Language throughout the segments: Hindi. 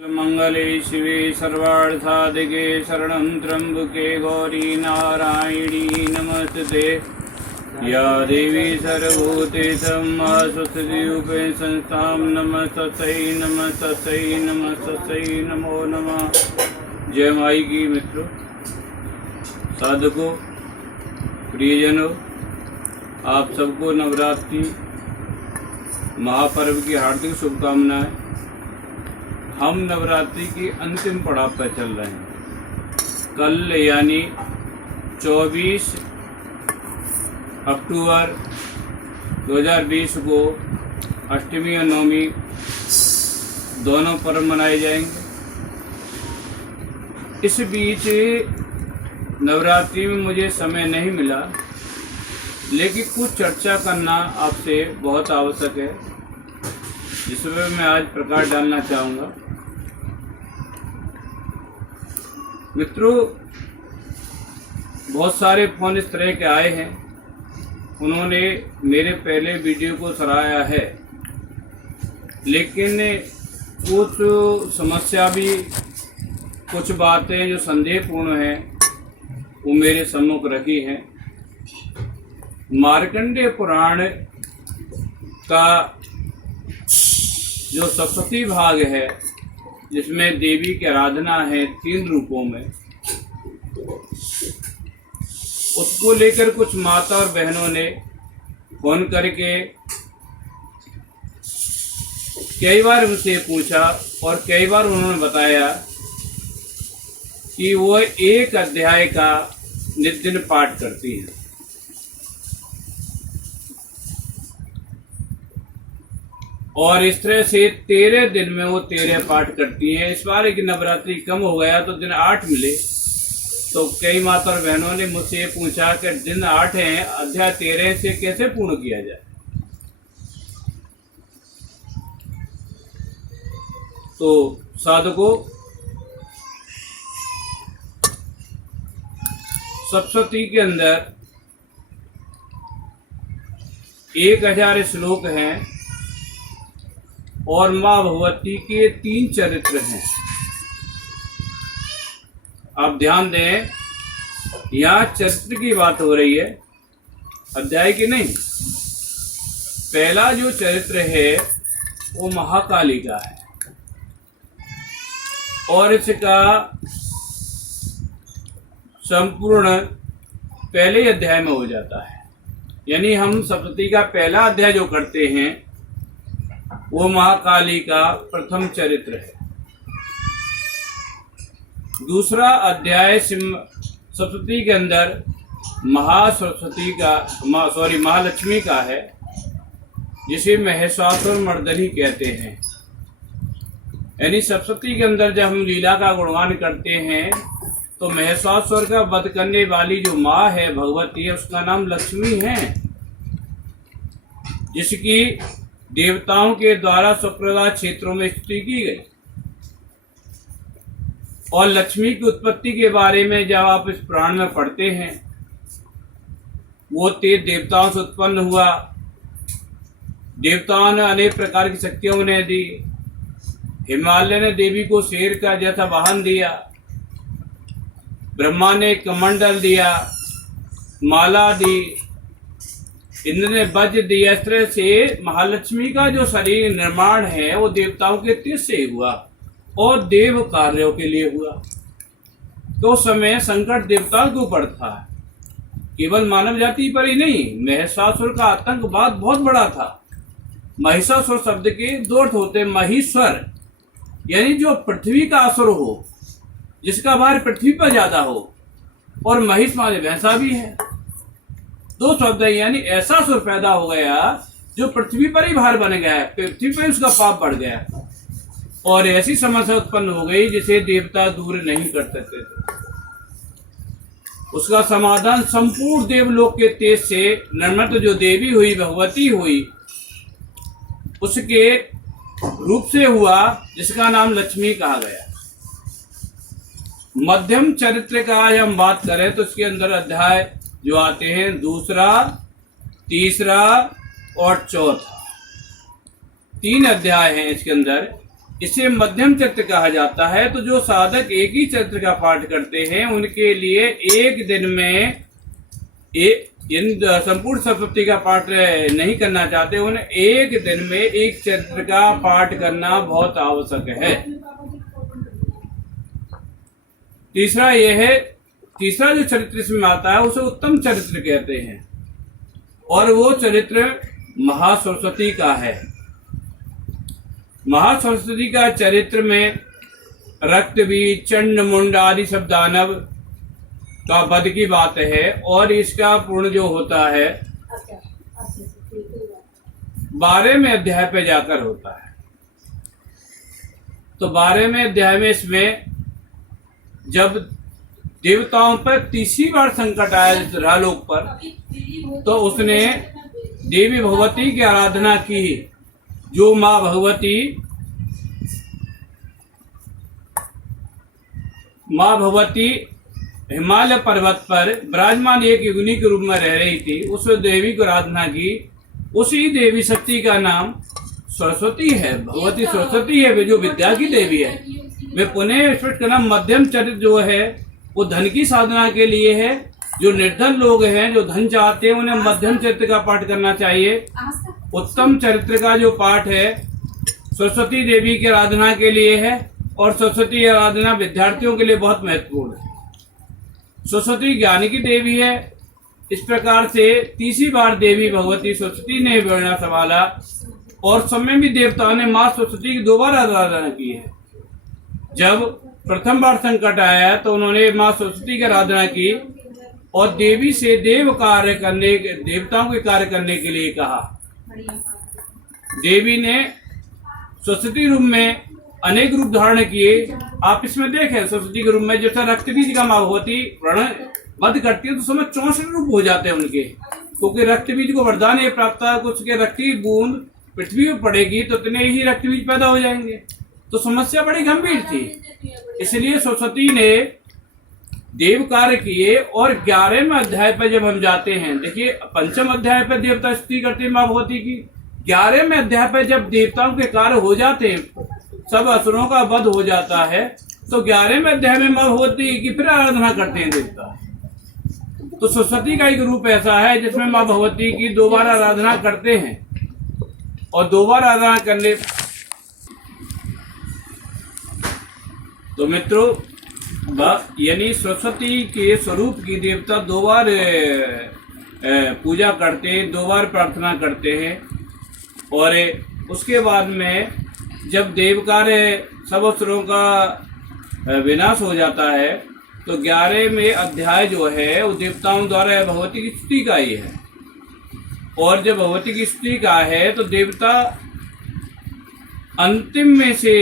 मंगले शिवे सर्वार्थसाधिके शरणं त्र्यंबके गौरी नारायणी नमस्ते। या देवी सर्वभूतेषु स्वस्तिरूपे संस्थां नमस्तस्यै नमस्तस्यै नमस्तस्यै नमो नमः। जय माई की मित्रों, साधकों, प्रियजनों, आप सबको नवरात्रि महापर्व की हार्दिक शुभकामनाएं। हम नवरात्रि की अंतिम पड़ाव पर चल रहे हैं। कल यानी 24 अक्टूबर 2020 को अष्टमी और नवमी दोनों पर्व मनाए जाएंगे। इस बीच नवरात्रि में मुझे समय नहीं मिला, लेकिन कुछ चर्चा करना आपसे बहुत आवश्यक है, जिसमें मैं आज प्रकाश डालना चाहूँगा। मित्रों, बहुत सारे फोन इस तरह के आए हैं, उन्होंने मेरे पहले वीडियो को सराहा है, लेकिन कुछ समस्या भी, कुछ बातें जो संदेहपूर्ण हैं वो मेरे सम्मुख रखी हैं। मार्कंडेय पुराण का जो सप्तमी भाग है, जिसमें देवी की आराधना है 3 रूपों में, उसको लेकर कुछ माता और बहनों ने फोन करके कई बार मुझसे पूछा और कई बार उन्होंने बताया कि वो एक अध्याय का नित्य पाठ करती हैं। और इस तरह से 13 दिन में वो 13 पाठ करती हैं। इस बार की नवरात्रि कम हो गया तो दिन 8 मिले, तो कई माता और बहनों ने मुझसे ये पूछा कि दिन 8 हैं, अध्याय 13 से कैसे पूर्ण किया जाए। तो साधकों, सप्तशती के अंदर 1000 श्लोक हैं और माँ भगवती के 3 चरित्र हैं। आप ध्यान दें, यहाँ चरित्र की बात हो रही है, अध्याय की नहीं। पहला जो चरित्र है वो महाकाली का है और इसका संपूर्ण पहले अध्याय में हो जाता है। यानी हम सप्तशती का पहला अध्याय जो करते हैं वो महाकाली का प्रथम चरित्र है। दूसरा अध्याय सप्तशती के अंदर महालक्ष्मी का है, जिसे महिषासुर मर्दनी कहते हैं। यानी सप्तशती के अंदर जब हम लीला का गुणगान करते हैं तो महिषासुर का वध करने वाली जो माँ है भगवती है, उसका नाम लक्ष्मी है, जिसकी देवताओं के द्वारा स्वप्रदा क्षेत्रों में स्तुति की गई। और लक्ष्मी की उत्पत्ति के बारे में जब आप इस पुराण में पढ़ते हैं, वो 13 देवताओं से उत्पन्न हुआ। देवताओं ने अनेक प्रकार की शक्तियां उन्हें दी। हिमालय ने देवी को शेर का जैसा वाहन दिया, ब्रह्मा ने कमंडल दिया, माला दी, इंद्र ने वज्र दिया। इस तरह से महालक्ष्मी का जो शरीर निर्माण है वो देवताओं के तेज से हुआ और देव कार्यों के लिए हुआ। तो उस समय संकट देवताओं के ऊपर था, केवल मानव जाति पर ही नहीं। महिषासुर का आतंकवाद बहुत बड़ा था। महिषासुर शब्द के 2 अर्थ होते हैं। महीश्वर यानी जो पृथ्वी का असुर हो, जिसका भार पृथ्वी पर ज्यादा हो, और महिष माने भैंसा भी है। 2 शब्द है। यानी ऐसा असुर पैदा हो गया जो पृथ्वी पर ही भार बन गया, पृथ्वी पर उसका पाप बढ़ गया और ऐसी समस्या उत्पन्न हो गई जिसे देवता दूर नहीं कर सकते थे। उसका समाधान संपूर्ण देवलोक के तेज से निर्मित जो देवी हुई, भगवती हुई, उसके रूप से हुआ, जिसका नाम लक्ष्मी कहा गया। मध्यम चरित्र का आज हम बात करें तो इसके अंदर अध्याय जो आते हैं 2, 3 और 4, 3 अध्याय हैं इसके अंदर। इसे मध्यम चरित्र कहा जाता है। तो जो साधक एक ही चरित्र का पाठ करते हैं उनके लिए एक दिन में संपूर्ण सप्तशती का पाठ नहीं करना चाहते, उन्हें एक दिन में एक चरित्र का पाठ करना बहुत आवश्यक है। तीसरा जो चरित्र इसमें आता है उसे उत्तम चरित्र कहते हैं, और वो चरित्र महासरस्वती का है। महासरस्वती का चरित्र में रक्तबीज, चंड मुंड आदि सब दानव का वध की बात है, और इसका पूर्ण जो होता है 12वें अध्याय पे जाकर होता है। तो 12वें अध्याय में इसमें जब देवताओं पर तीसरी बार संकट आया रालोक पर, तो उसने देवी भगवती की आराधना की। जो माँ भगवती हिमालय पर्वत पर विराजमान एक युगनी के रूप में रह रही थी, उस देवी को आराधना की। उसी देवी शक्ति का नाम सरस्वती है, भगवती सरस्वती है, वे जो विद्या की देवी है। वे पुनः स्पष्ट करना, मध्यम चरित्र जो है वो धन की साधना के लिए है। जो निर्धन लोग हैं, जो धन चाहते हैं, उन्हें मध्यम चरित्र का पाठ करना चाहिए। उत्तम चरित्र का जो पाठ है सरस्वती देवी की आराधना के लिए है, और सरस्वती आराधना विद्यार्थियों के लिए बहुत महत्वपूर्ण है। सरस्वती ज्ञान की देवी है। इस प्रकार से तीसरी बार देवी भगवती सरस्वती ने वीणा संभाला, और समय भी देवताओं ने माँ सरस्वती की 2 बार आराधना की है। जब प्रथम बार संकट आया तो उन्होंने माँ सरस्वती की आराधना की और देवी से देवताओं के कार्य करने के लिए कहा। देवी ने सरस्वती रूप में अनेक रूप धारण किए। आप इसमें देखें सरस्वती के रूप में जैसा रक्तबीज का माँ भगवती वध करती है तो समय 64 रूप हो जाते हैं उनके, क्योंकि रक्तबीज को वरदान ये प्राप्त है कि उसके रक्त की बूंद पृथ्वी पर पड़ेगी तो इतने ही रक्तबीज पैदा हो जाएंगे। तो समस्या बड़ी गंभीर थी, इसलिए सरस्वती ने देव कार्य किए। और 11वें अध्याय पर जब हम जाते हैं, देखिए 5वें अध्याय पर देवता स्तुति करते हैं माँ भगवती की। 11वें अध्याय पर जब देवताओं के कार्य हो जाते हैं, सब असुरों का वध हो जाता है, तो 11वें अध्याय में माँ भगवती की फिर आराधना करते हैं देवता। तो सरस्वती का एक रूप ऐसा है जिसमें माँ भगवती की 2 बार आराधना करते हैं, और 2 बार आराधना करने तो मित्रों यानी सरस्वती के स्वरूप की देवता 2 बार पूजा करते हैं, 2 बार प्रार्थना करते हैं। और उसके बाद में जब देव कार्य सब असुरों का विनाश हो जाता है तो 11वें अध्याय जो है वो देवताओं द्वारा भगवती की स्तुति का ही है। और जब भगवती की स्तुति का है तो देवता अंतिम में से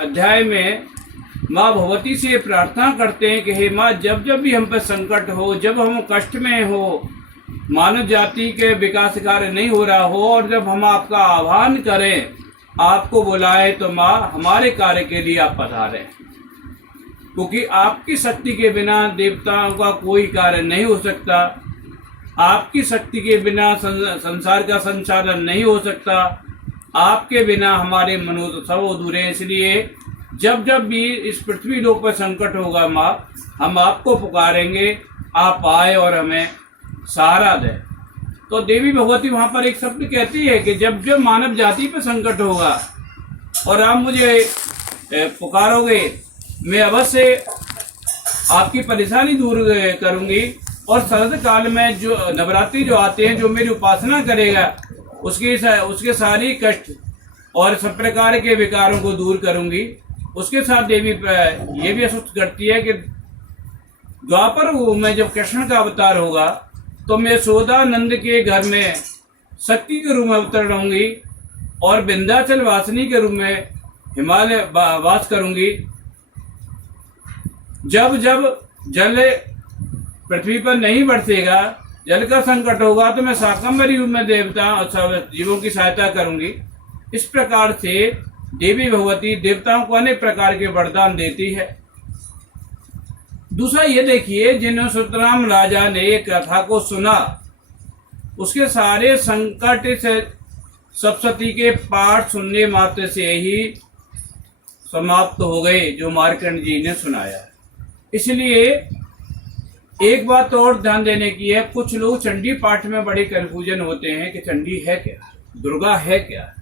अध्याय में माँ भगवती से प्रार्थना करते हैं कि हे माँ, जब जब भी हम पर संकट हो, जब हम कष्ट में हो, मानव जाति के विकास कार्य नहीं हो रहा हो, और जब हम आपका आह्वान करें, आपको बुलाए, तो माँ हमारे कार्य के लिए आप पधारें, क्योंकि आपकी शक्ति के बिना देवताओं का कोई कार्य नहीं हो सकता। आपकी शक्ति के बिना संसार का संचालन नहीं हो सकता। आपके बिना हमारे मनुष्य सब अधूरे हैं। इसलिए जब जब भी इस पृथ्वी लोक पर संकट होगा माँ, हम आपको पुकारेंगे, आप आए और हमें सहारा दें। तो देवी भगवती वहाँ पर एक शब्द कहती है कि जब जब मानव जाति पर संकट होगा और आप मुझे पुकारोगे, मैं अवश्य आपकी परेशानी दूर करूंगी। और शरद काल में जो नवरात्रि जो आते हैं, जो मेरी उपासना करेगा उसके सारी कष्ट और सब प्रकार के विकारों को दूर करूंगी। उसके साथ देवी ये भी आश्वस्त करती है कि द्वापर में जब कृष्ण का अवतार होगा तो मैं यशोदानंद के घर में शक्ति के रूप में अवतर रहूंगी और विंध्याचल वासिनी के रूप में हिमालय वास करूंगी। जब जब जल पृथ्वी पर नहीं बरसेगा, जल का संकट होगा, तो मैं शाकंभरी रूप में देवता और जीवों की सहायता करूंगी। इस प्रकार से देवी भगवती देवताओं को अनेक प्रकार के वरदान देती है। दूसरा ये देखिए, जिन सुतराम राजा ने एक कथा को सुना, उसके सारे संकट से सप्तशती के पाठ सुनने मात्र से ही समाप्त हो गए जो मार्कंड जी ने सुनाया। इसलिए एक बात और ध्यान देने की है, कुछ लोग चंडी पाठ में बड़े कंफ्यूजन होते हैं कि चंडी है क्या, दुर्गा है क्या।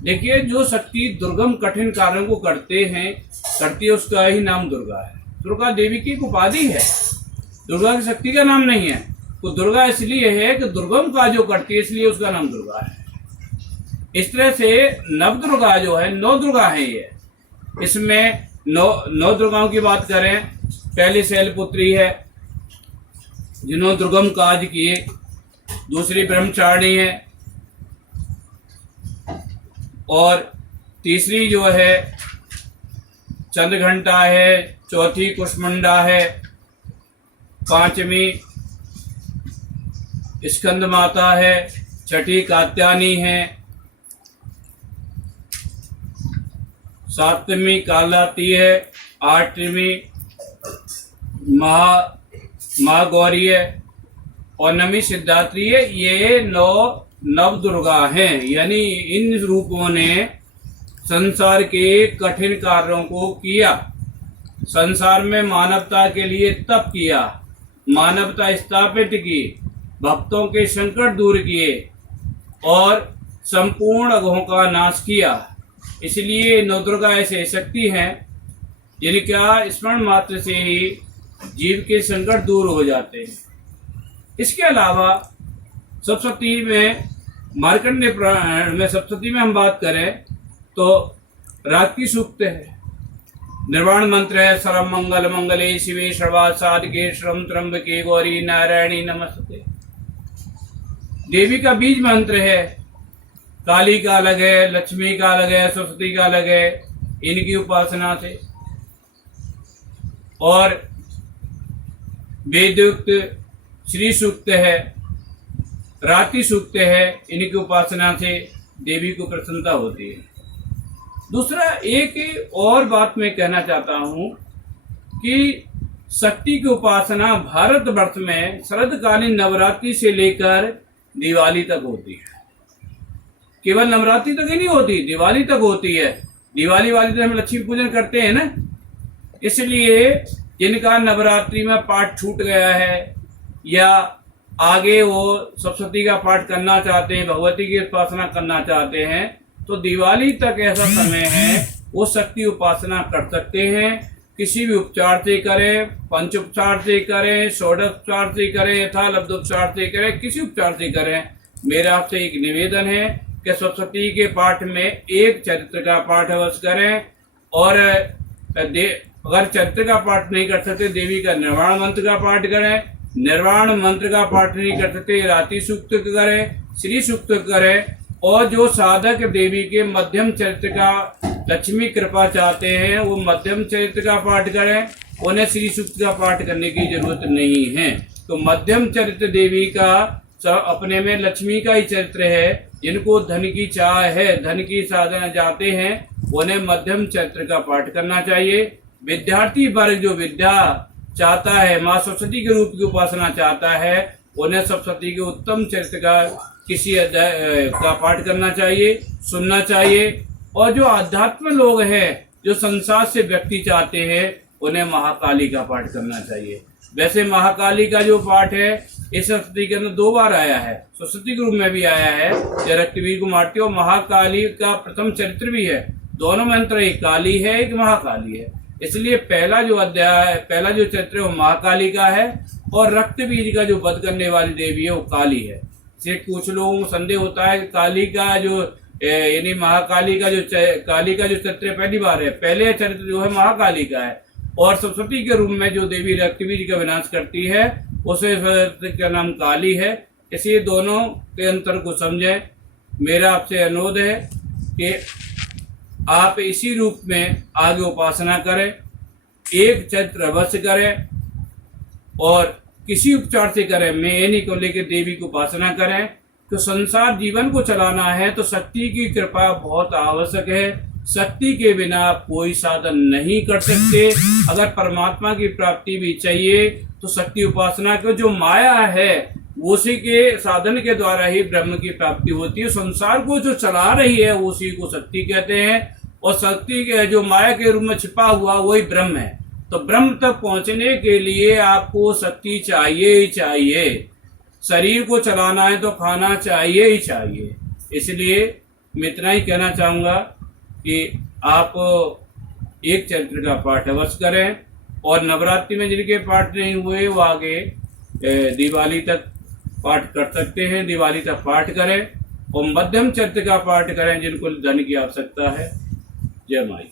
देखिए, जो शक्ति दुर्गम कठिन कार्यों को करती है उसका ही नाम दुर्गा है। दुर्गा देवी की एक उपाधि है, दुर्गा की शक्ति का नाम नहीं है। तो दुर्गा इसलिए है कि दुर्गम कार्य करती है, इसलिए उसका नाम दुर्गा है। इस तरह से नव दुर्गा जो है, 9 दुर्गा है ये। इसमें 9 दुर्गाओं की बात करें, पहली शैलपुत्री है जिन्होंने दुर्गम काज किए, दूसरी ब्रह्मचारिणी है, और तीसरी जो है चंद्रघंटा है, चौथी कुष्मंडा है, पांचवी स्कंद माता है, छठी कात्यायनी है, सातवीं कालाती है, आठवीं महागौरी है, और 9वीं सिद्धात्री है। ये 9 नव दुर्गा हैं। यानी इन रूपों ने संसार के कठिन कार्यों को किया, संसार में मानवता के लिए तप किया, मानवता स्थापित की, भक्तों के संकट दूर किए और संपूर्ण अघों का नाश किया। इसलिए 9 दुर्गा ऐसे शक्ति हैं जिनका स्मरण मात्र से ही जीव के संकट दूर हो जाते हैं। इसके अलावा सप्तशती में, मार्कंडेय पुराण में सप्तशती में हम बात करें तो रात्रि सूक्त है, निर्वाण मंत्र है, सर्व मंगल मंगले शिवे सर्वार्थ साधके शरण्य त्र्यंबके गौरी नारायणी नमस्ते। देवी का बीज मंत्र है, काली का अलग है, लक्ष्मी का अलग है, सरस्वती का अलग है, इनकी उपासना से। और वेदयुक्त श्री सूक्त है, रात्रि सूक्त है, इनकी उपासना से देवी को प्रसन्नता होती है। दूसरा, एक और बात मैं कहना चाहता हूं कि शक्ति की उपासना भारतवर्ष में शरदकालीन नवरात्रि से लेकर दिवाली तक होती है। केवल नवरात्रि तक ही नहीं होती, दिवाली तक होती है। दिवाली वाली दिन हम लक्ष्मी पूजन करते हैं ना, इसलिए जिनका नवरात्रि में पाठ छूट गया है या आगे वो सप्तशती का पाठ करना चाहते हैं, भगवती की उपासना करना चाहते हैं, तो दिवाली तक ऐसा समय है वो शक्ति उपासना कर सकते हैं। किसी भी उपचार से करें, पंच उपचार से करें, षोडशोपचार से करें, यथालब्धोपचार से करें, किसी उपचार से करें। मेरा आपसे एक निवेदन है कि सप्तशती के पाठ में एक चरित्र का पाठ अवश्य करें, और अगर चरित्र का पाठ नहीं कर सकते, देवी का निर्वाण मंत्र का पाठ करें। निर्वाण मंत्र का पाठ नहीं कर सकते, रात्रि सूक्त करें, श्री सूक्त करें। और जो साधक देवी के मध्यम चरित्र का लक्ष्मी कृपा चाहते हैं, वो मध्यम चरित्र का पाठ करें, उन्हें श्री सूक्त का पाठ करने की जरूरत नहीं है। तो मध्यम चरित्र देवी का अपने में लक्ष्मी का ही चरित्र है। जिनको धन की चाह है, धन की साधना चाहते हैं, उन्हें मध्यम चरित्र का पाठ करना चाहिए। विद्यार्थी वर्ग जो विद्या चाहता है, माँ सरस्वती के रूप की उपासना चाहता है, उन्हें सरस्वती के उत्तम चरित्र का किसी अध्याय का पाठ करना चाहिए, सुनना चाहिए। और जो आध्यात्म लोग हैं, जो संसार से व्यक्ति चाहते हैं, उन्हें महाकाली का पाठ करना चाहिए। वैसे महाकाली का जो पाठ है इस सरस्वती के अंदर 2 बार आया है, सरस्वती के रूप में भी आया है, रक्तवीर को मारती है, और महाकाली का प्रथम चरित्र भी है। दोनों मंत्र, एक काली है एक महाकाली है। इसलिए पहला जो अध्याय, पहला जो चरित्र है वो महाकाली का है, और रक्तबीज का जो वध करने वाली देवी है वो काली है। सिर्फ कुछ लोगों को संदेह होता है कि काली का जो यानी महाकाली का जो काली का जो चरित्र पहली बार है, पहले चरित्र जो है महाकाली का है, और सरस्वती के रूप में जो देवी रक्तबीज का विनाश करती है उसे का नाम काली है। इसलिए दोनों के अंतर को समझें। मेरा आपसे अनुरोध है कि आप इसी रूप में आगे उपासना करें, एक चरित्र अवश्य करें, और किसी उपचार से करें। मैं ये नहीं कहूँ, लेकिन देवी की उपासना करें। तो संसार जीवन को चलाना है तो शक्ति की कृपा बहुत आवश्यक है। शक्ति के बिना कोई साधन नहीं कर सकते। अगर परमात्मा की प्राप्ति भी चाहिए तो शक्ति उपासना को जो माया है उसी के साधन के द्वारा ही ब्रह्म की प्राप्ति होती है। संसार को जो चला रही है उसी को शक्ति कहते हैं। और शक्ति के जो माया के रूप में छिपा हुआ वही ब्रह्म है। तो ब्रह्म तक पहुंचने के लिए आपको शक्ति चाहिए ही चाहिए। शरीर को चलाना है तो खाना चाहिए ही चाहिए। इसलिए मैं इतना ही कहना चाहूँगा कि आप एक चरित्र का पाठ अवश्य करें, और नवरात्रि में जिनके पाठ नहीं हुए वो आगे दिवाली तक पाठ कर सकते हैं। दिवाली तक पाठ करें और मध्यम चरित्र का पाठ करें जिनको धन की आवश्यकता है। जय माई।